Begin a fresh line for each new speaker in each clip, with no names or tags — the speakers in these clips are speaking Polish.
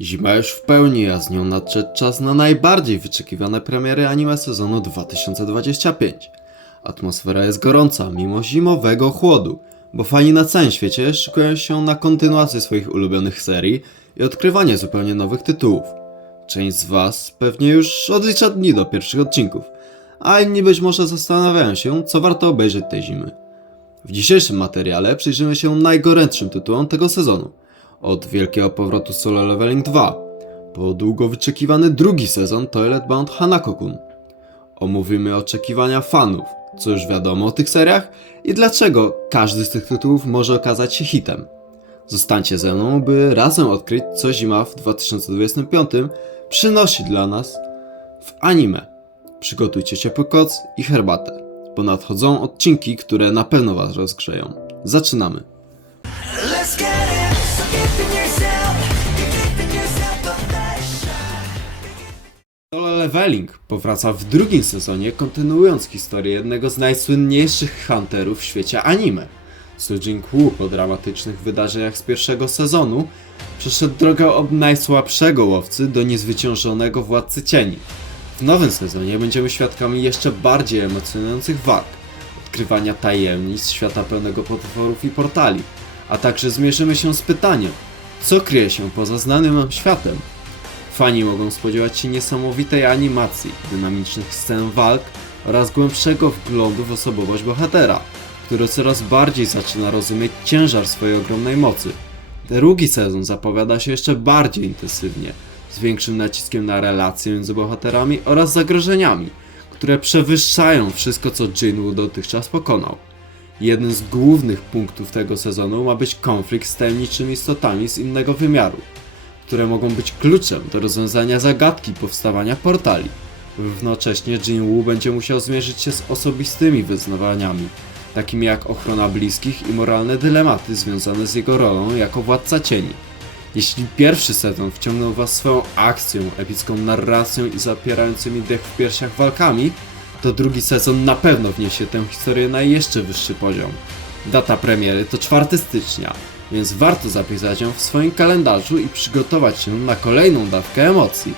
Zima już w pełni, a z nią nadszedł czas na najbardziej wyczekiwane premiery anime sezonu 2025. Atmosfera jest gorąca, mimo zimowego chłodu, bo fani na całym świecie szykują się na kontynuację swoich ulubionych serii i odkrywanie zupełnie nowych tytułów. Część z Was pewnie już odlicza dni do pierwszych odcinków, a inni być może zastanawiają się, co warto obejrzeć tej zimy. W dzisiejszym materiale przyjrzymy się najgorętszym tytułom tego sezonu. Od wielkiego powrotu Solo Leveling 2, po długo wyczekiwany drugi sezon Toilet Bound Hanako-kun. Omówimy oczekiwania fanów, co już wiadomo o tych seriach i dlaczego każdy z tych tytułów może okazać się hitem. Zostańcie ze mną, by razem odkryć, co zima w 2025 przynosi dla nas w anime. Przygotujcie ciepły koc i herbatę, bo nadchodzą odcinki, które na pewno Was rozgrzeją. Zaczynamy! Solo Leveling powraca w drugim sezonie, kontynuując historię jednego z najsłynniejszych hunterów w świecie anime. Sujin Wu po dramatycznych wydarzeniach z pierwszego sezonu przeszedł drogę od najsłabszego łowcy do niezwyciężonego władcy cieni. W nowym sezonie będziemy świadkami jeszcze bardziej emocjonujących walk, odkrywania tajemnic świata pełnego potworów i portali, a także zmierzymy się z pytaniem, co kryje się poza znanym nam światem. Fani mogą spodziewać się niesamowitej animacji, dynamicznych scen walk oraz głębszego wglądu w osobowość bohatera, który coraz bardziej zaczyna rozumieć ciężar swojej ogromnej mocy. Drugi sezon zapowiada się jeszcze bardziej intensywnie, z większym naciskiem na relacje między bohaterami oraz zagrożeniami, które przewyższają wszystko co Jinwoo dotychczas pokonał. Jednym z głównych punktów tego sezonu ma być konflikt z tajemniczymi istotami z innego wymiaru które mogą być kluczem do rozwiązania zagadki powstawania portali. Równocześnie Jin Woo będzie musiał zmierzyć się z osobistymi wyznawaniami, takimi jak ochrona bliskich i moralne dylematy związane z jego rolą jako władca cieni. Jeśli pierwszy sezon wciągnął was swoją akcją, epicką narracją i zapierającymi dech w piersiach walkami, to drugi sezon na pewno wniesie tę historię na jeszcze wyższy poziom. Data premiery to 4 stycznia, więc warto zapisać ją w swoim kalendarzu i przygotować się na kolejną dawkę emocji.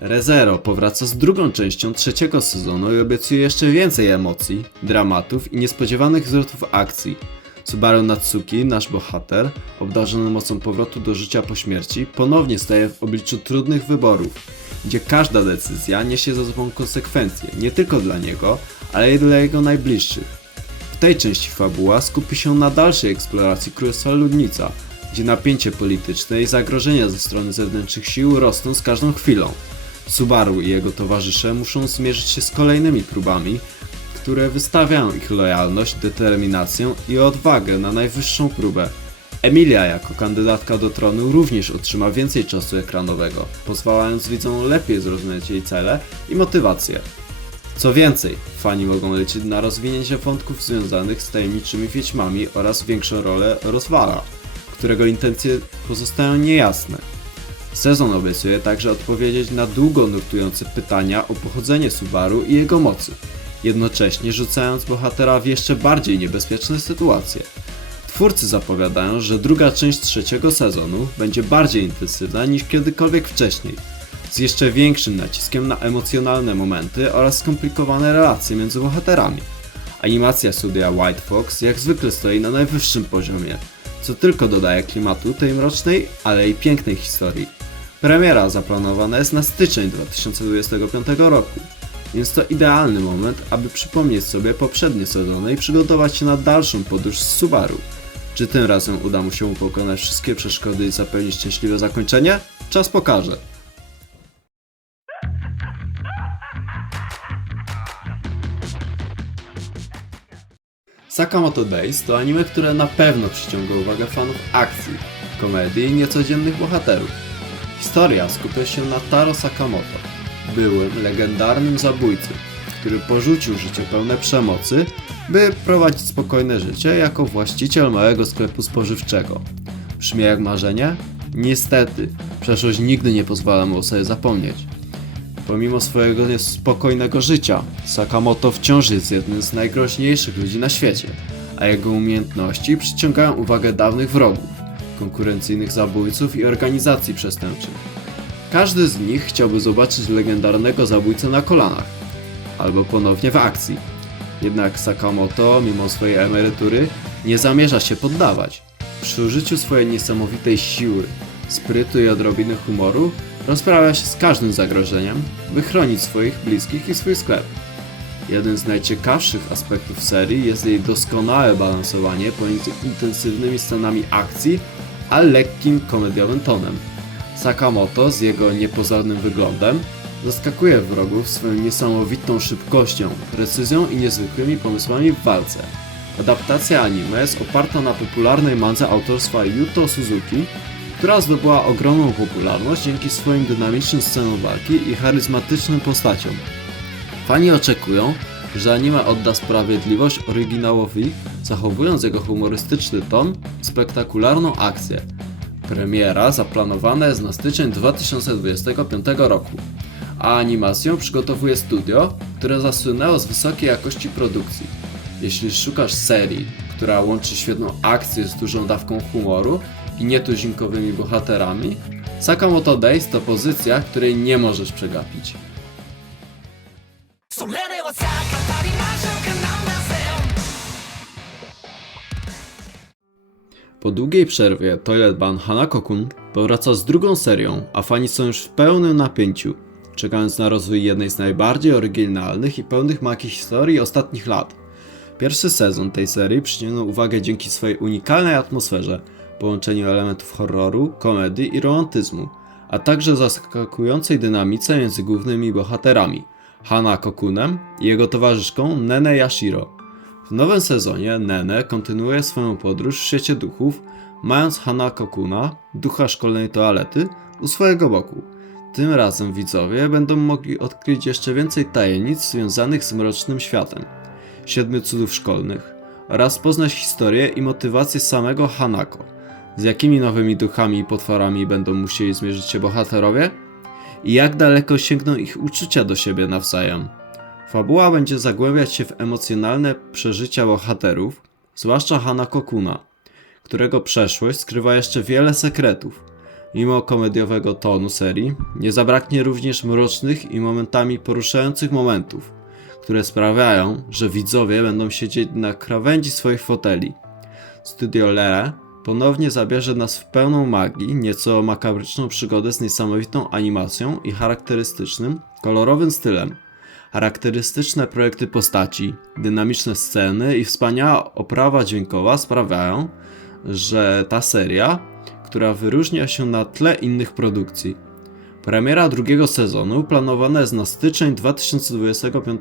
ReZero powraca z drugą częścią trzeciego sezonu i obiecuje jeszcze więcej emocji, dramatów i niespodziewanych zwrotów akcji. Subaru Natsuki, nasz bohater, obdarzony mocą powrotu do życia po śmierci, ponownie staje w obliczu trudnych wyborów, gdzie każda decyzja niesie za sobą konsekwencje, nie tylko dla niego, ale i dla jego najbliższych. W tej części fabuła skupi się na dalszej eksploracji Królestwa Ludnica, gdzie napięcie polityczne i zagrożenia ze strony zewnętrznych sił rosną z każdą chwilą. Subaru i jego towarzysze muszą zmierzyć się z kolejnymi próbami, które wystawiają ich lojalność, determinację i odwagę na najwyższą próbę. Emilia jako kandydatka do tronu również otrzyma więcej czasu ekranowego, pozwalając widzom lepiej zrozumieć jej cele i motywacje. Co więcej, fani mogą liczyć na rozwinięcie wątków związanych z tajemniczymi wiedźmami oraz większą rolę Rozwala, którego intencje pozostają niejasne. Sezon obiecuje także odpowiedzieć na długo nurtujące pytania o pochodzenie Subaru i jego mocy, jednocześnie rzucając bohatera w jeszcze bardziej niebezpieczne sytuacje. Twórcy zapowiadają, że druga część trzeciego sezonu będzie bardziej intensywna niż kiedykolwiek wcześniej, z jeszcze większym naciskiem na emocjonalne momenty oraz skomplikowane relacje między bohaterami. Animacja studia White Fox jak zwykle stoi na najwyższym poziomie, co tylko dodaje klimatu tej mrocznej, ale i pięknej historii. Premiera zaplanowana jest na styczeń 2025 roku, więc to idealny moment, aby przypomnieć sobie poprzednie sezony i przygotować się na dalszą podróż z Subaru. Czy tym razem uda mu się pokonać wszystkie przeszkody i zapewnić szczęśliwe zakończenie? Czas pokaże. Sakamoto Days to anime, które na pewno przyciąga uwagę fanów akcji, komedii i niecodziennych bohaterów. Historia skupia się na Taro Sakamoto, byłym, legendarnym zabójcy, który porzucił życie pełne przemocy, by prowadzić spokojne życie jako właściciel małego sklepu spożywczego. Brzmi jak marzenie? Niestety, przeszłość nigdy nie pozwala mu o sobie zapomnieć. Pomimo swojego niespokojnego życia, Sakamoto wciąż jest jednym z najgroźniejszych ludzi na świecie, a jego umiejętności przyciągają uwagę dawnych wrogów, konkurencyjnych zabójców i organizacji przestępczych. Każdy z nich chciałby zobaczyć legendarnego zabójcę na kolanach, albo ponownie w akcji. Jednak Sakamoto, mimo swojej emerytury, nie zamierza się poddawać. Przy użyciu swojej niesamowitej siły, sprytu i odrobiny humoru rozprawia się z każdym zagrożeniem, by chronić swoich bliskich i swój sklep. Jeden z najciekawszych aspektów serii jest jej doskonałe balansowanie pomiędzy intensywnymi scenami akcji, a lekkim komediowym tonem. Sakamoto z jego niepozornym wyglądem zaskakuje wrogów swoją niesamowitą szybkością, precyzją i niezwykłymi pomysłami w walce. Adaptacja anime jest oparta na popularnej mandze autorstwa Yuto Suzuki, która zdobyła ogromną popularność dzięki swoim dynamicznym scenom walki i charyzmatycznym postaciom. Fani oczekują, że anime odda sprawiedliwość oryginałowi, zachowując jego humorystyczny ton i spektakularną akcję. Premiera zaplanowana jest na styczeń 2025 roku, a animację przygotowuje studio, które zasłynęło z wysokiej jakości produkcji. Jeśli szukasz serii, która łączy świetną akcję z dużą dawką humoru i nietuzinkowymi bohaterami, Sakamoto Days to pozycja, której nie możesz przegapić. Po długiej przerwie Toilet Ban Hanako-kun powraca z drugą serią, a fani są już w pełnym napięciu, czekając na rozwój jednej z najbardziej oryginalnych i pełnych magii historii ostatnich lat. Pierwszy sezon tej serii przyciągnął uwagę dzięki swojej unikalnej atmosferze, połączeniu elementów horroru, komedii i romantyzmu, a także zaskakującej dynamice między głównymi bohaterami Hanako Kunem i jego towarzyszką Nene Yashiro. W nowym sezonie Nene kontynuuje swoją podróż w świecie duchów, mając Hanako Kuna, ducha szkolnej toalety, u swojego boku. Tym razem widzowie będą mogli odkryć jeszcze więcej tajemnic związanych z mrocznym światem, siedmiu cudów szkolnych oraz poznać historię i motywację samego Hanako. Z jakimi nowymi duchami i potworami będą musieli zmierzyć się bohaterowie? I jak daleko sięgną ich uczucia do siebie nawzajem? Fabuła będzie zagłębiać się w emocjonalne przeżycia bohaterów, zwłaszcza Hanako Kuna, którego przeszłość skrywa jeszcze wiele sekretów. Mimo komediowego tonu serii, nie zabraknie również mrocznych i momentami poruszających momentów, które sprawiają, że widzowie będą siedzieć na krawędzi swoich foteli. Studio Lere ponownie zabierze nas w pełną magii, nieco makabryczną przygodę z niesamowitą animacją i charakterystycznym, kolorowym stylem. Charakterystyczne projekty postaci, dynamiczne sceny i wspaniała oprawa dźwiękowa sprawiają, że ta seria, która wyróżnia się na tle innych produkcji. Premiera drugiego sezonu planowana jest na styczeń 2025,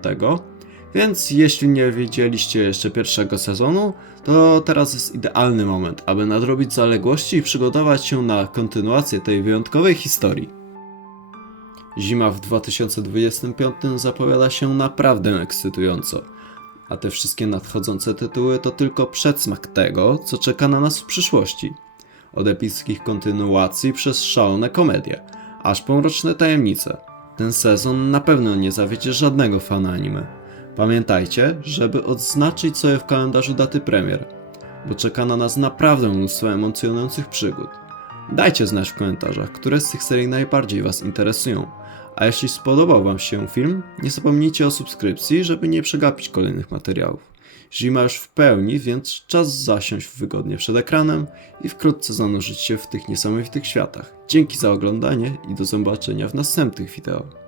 więc jeśli nie widzieliście jeszcze pierwszego sezonu, to teraz jest idealny moment, aby nadrobić zaległości i przygotować się na kontynuację tej wyjątkowej historii. Zima w 2025 zapowiada się naprawdę ekscytująco, a te wszystkie nadchodzące tytuły to tylko przedsmak tego, co czeka na nas w przyszłości. Od epickich kontynuacji przez szalone komedie, aż po mroczne tajemnice. Ten sezon na pewno nie zawiedzie żadnego fana anime. Pamiętajcie, żeby odznaczyć sobie w kalendarzu daty premier, bo czeka na nas naprawdę mnóstwo emocjonujących przygód. Dajcie znać w komentarzach, które z tych serii najbardziej Was interesują. A jeśli spodobał Wam się film, nie zapomnijcie o subskrypcji, żeby nie przegapić kolejnych materiałów. Zima już w pełni, więc czas zasiąść wygodnie przed ekranem i wkrótce zanurzyć się w tych niesamowitych światach. Dzięki za oglądanie i do zobaczenia w następnych wideo.